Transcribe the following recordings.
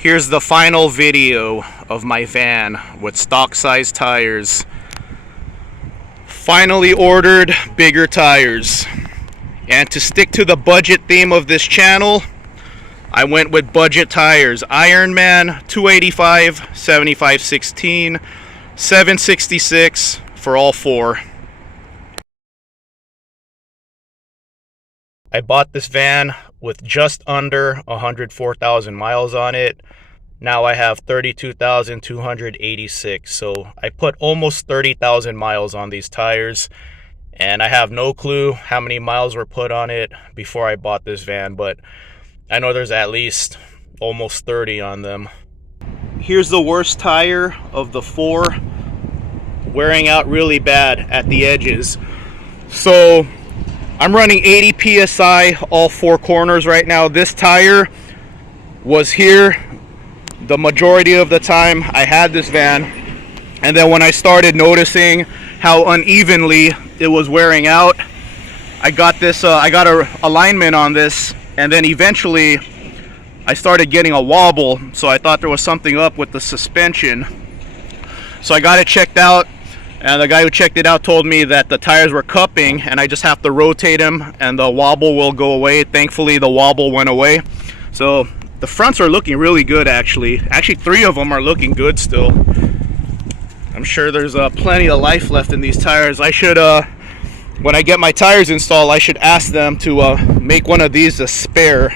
Here's the final video of my van with stock size tires. Finally ordered bigger tires. And to stick to the budget theme of this channel, I went with budget tires. Ironman 285, 75/16, 766 for all four. I bought this van with just under 104,000 miles on it. Now I have 32,286. So I put almost 30,000 miles on these tires. And I have no clue how many miles were put on it before I bought this van, but I know there's at least almost 30 on them. Here's the worst tire of the four, wearing out really bad at the edges. So I'm running 80 PSI all four corners right now. This tire was here the majority of the time I had this van, and then when I started noticing how unevenly it was wearing out, I got this I got a alignment on this, and then eventually I started getting a wobble, so I thought there was something up with the suspension. So I got it checked out, and the guy who checked it out told me that the tires were cupping and I just have to rotate them and the wobble will go away. Thankfully the wobble went away. So the fronts are looking really good actually. Actually 3 of them are looking good still. I'm sure there's plenty of life left in these tires. I should, when I get my tires installed, I should ask them to make one of these a spare.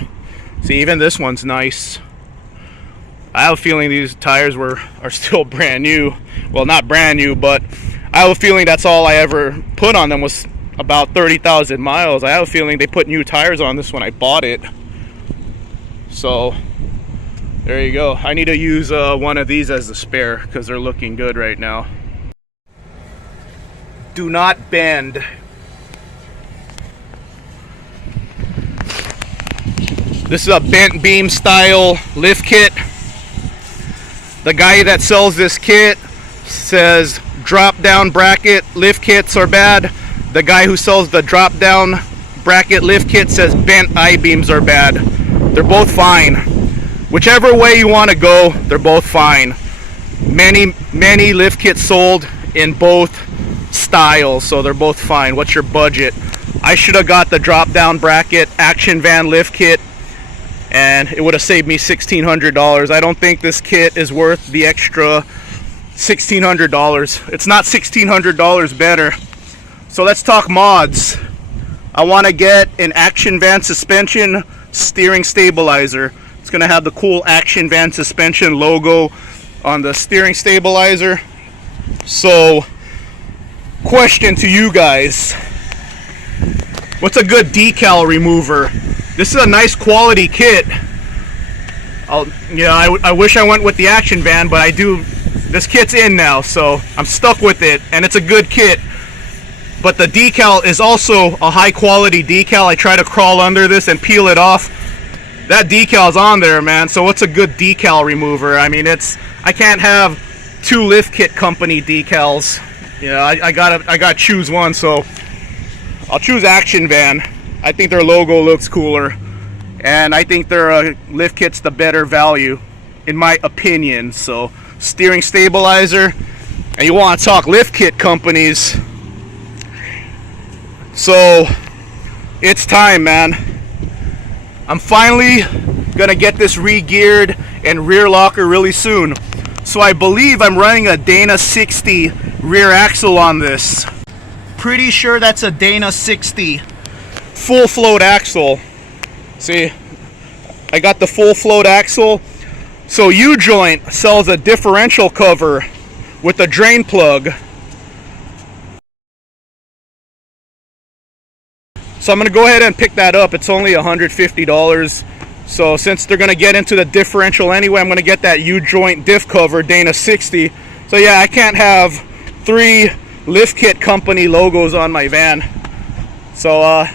See, even this one's nice. I have a feeling these tires are still brand new. Well, not brand new, but I have a feeling that's all I ever put on them was about 30,000 miles. I have a feeling they put new tires on this when I bought it. So there you go. I need to use one of these as a spare because they're looking good right now. Do not bend. This is a bent beam style lift kit. The guy that sells this kit says drop down bracket lift kits are bad. The guy who sells the drop down bracket lift kit says bent I-beams are bad. They're both fine. Whichever way you want to go, they're both fine. Many lift kits sold in both styles, so they're both fine. What's your budget? I should have got the drop down bracket action van lift kit, and it would have saved me $1,600. I don't think this kit is worth the extra $1,600. It's not $1,600 better. So let's talk mods. I want to get an action van suspension steering stabilizer. It's going to have the cool action van suspension logo on the steering stabilizer. So question to you guys, what's a good decal remover? This is a nice quality kit. I wish I went with the action van, but I do. This kit's in now, so I'm stuck with it, and it's a good kit. But the decal is also a high quality decal. I try to crawl under this and peel it off. That decal's on there, man. So what's a good decal remover? I mean, I can't have 2 lift kit company decals. I gotta choose one, so I'll choose action van. I think their logo looks cooler, and I think their lift kit's the better value, in my opinion. So steering stabilizer, and you want to talk lift kit companies. So it's time, man. I'm finally gonna get this re-geared and rear locker really soon. So I believe I'm running a Dana 60 rear axle on this. Pretty sure that's a Dana 60 full float axle. See, I got the full float axle. So U-Joint sells a differential cover with a drain plug. So I'm going to go ahead and pick that up. It's only $150. So since they're going to get into the differential anyway, I'm going to get that U-Joint diff cover, Dana 60. So yeah, I can't have 3 lift kit company logos on my van. So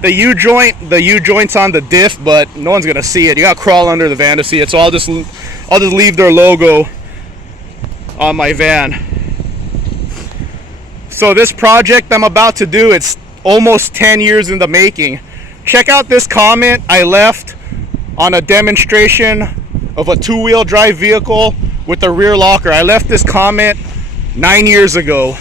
the U-Joint's on the diff, but no one's going to see it. You got to crawl under the van to see it. So I'll just leave their logo on my van. So this project I'm about to do, it's almost 10 years in the making. Check out this comment I left on a demonstration of a two-wheel drive vehicle with a rear locker. I left this comment 9 years ago.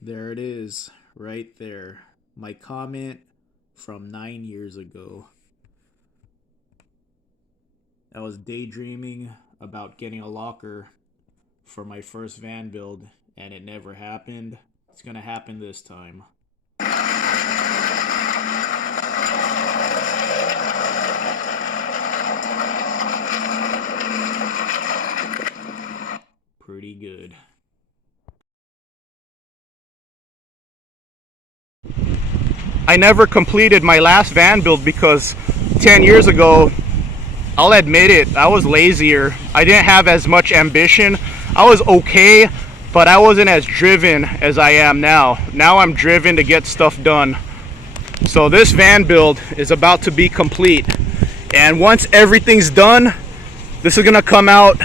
There it is, right there. My comment from 9 years ago. I was daydreaming about getting a locker for my first van build, and it never happened. It's gonna happen this time. Pretty good. I never completed my last van build because 10 years ago, I'll admit it, I was lazier. I didn't have as much ambition. I was okay, but I wasn't as driven as I am now. Now I'm driven to get stuff done. So this van build is about to be complete. And once everything's done, this is gonna come out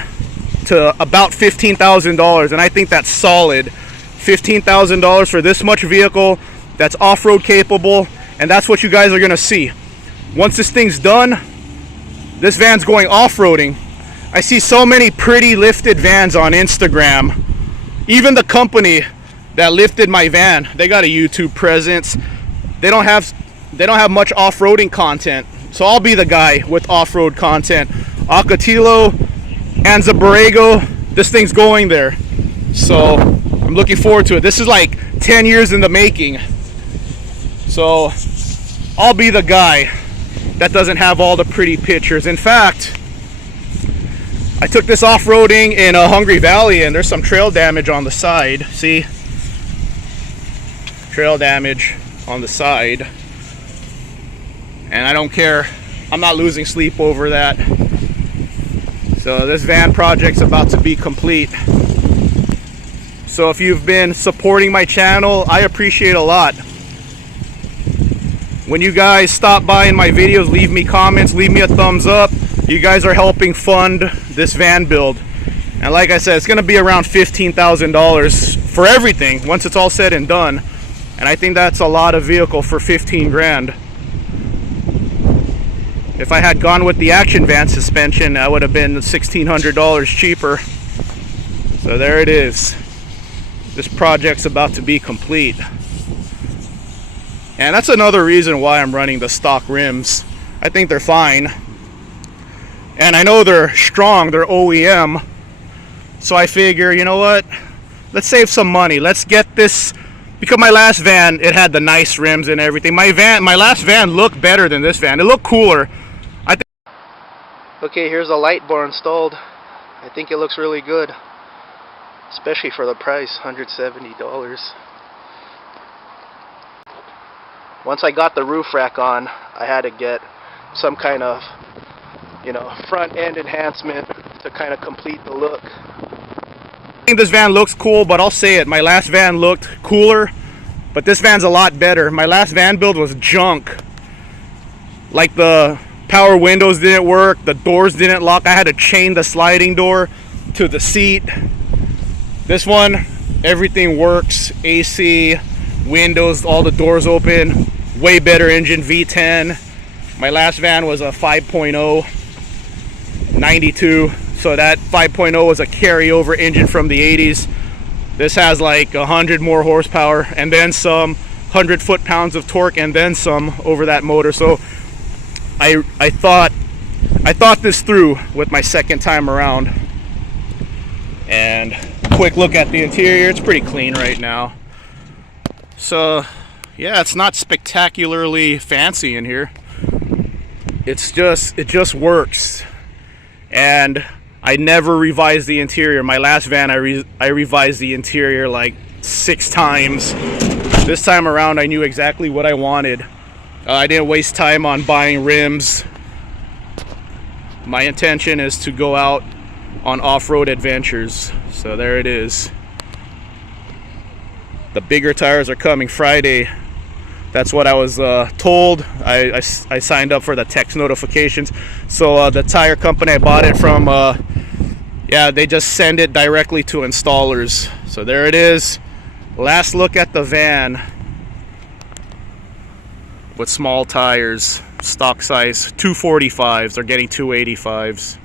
to about $15,000. And I think that's solid. $15,000 for this much vehicle that's off-road capable. And that's what you guys are gonna see. Once this thing's done, this van's going off-roading. I see so many pretty lifted vans on Instagram. Even the company that lifted my van, they got a YouTube presence. They don't have much off-roading content. So I'll be the guy with off-road content. Ocotillo and Borrego, this thing's going there. So I'm looking forward to it. This is like 10 years in the making. So I'll be the guy that doesn't have all the pretty pictures. In fact, I took this off-roading in a Hungry Valley, and there's some trail damage on the side. See? Trail damage on the side. And I don't care. I'm not losing sleep over that. So this van project's about to be complete. So if you've been supporting my channel, I appreciate a lot. When you guys stop by in my videos, leave me comments, leave me a thumbs up. You guys are helping fund this van build. And like I said, it's gonna be around $15,000 for everything once it's all said and done. And I think that's a lot of vehicle for 15 grand. If I had gone with the action van suspension, that would have been $1,600 cheaper. So there it is. This project's about to be complete. And that's another reason why I'm running the stock rims. I think they're fine. And I know they're strong, they're OEM. So I figure, you know what? Let's save some money. Let's get this, because my last van, it had the nice rims and everything. My last van looked better than this van. It looked cooler. Okay, here's a light bar installed. I think it looks really good. Especially for the price, $170. Once I got the roof rack on, I had to get some kind of, front end enhancement to kind of complete the look. I think this van looks cool, but I'll say it, my last van looked cooler, but this van's a lot better. My last van build was junk. Like the power windows didn't work, the doors didn't lock. I had to chain the sliding door to the seat. This one, everything works. AC, windows, all the doors open. Way better engine, V10. My last van was a 5.0 92, so that 5.0 was a carryover engine from the 80s. This has like 100 more horsepower and then some, 100 foot-pounds of torque and then some over that motor. So I thought this through with my second time around. And quick look at the interior, it's pretty clean right now. So yeah, it's not spectacularly fancy in here. It just works. And I never revised the interior. My last van, I revised the interior like 6 times. This time around, I knew exactly what I wanted. I didn't waste time on buying rims. My intention is to go out on off-road adventures. So there it is. The bigger tires are coming Friday. That's what I was told. I signed up for the text notifications. So the tire company I bought it from, yeah, they just send it directly to installers. So there it is. Last look at the van with small tires. stock size 245s. They're getting 285s.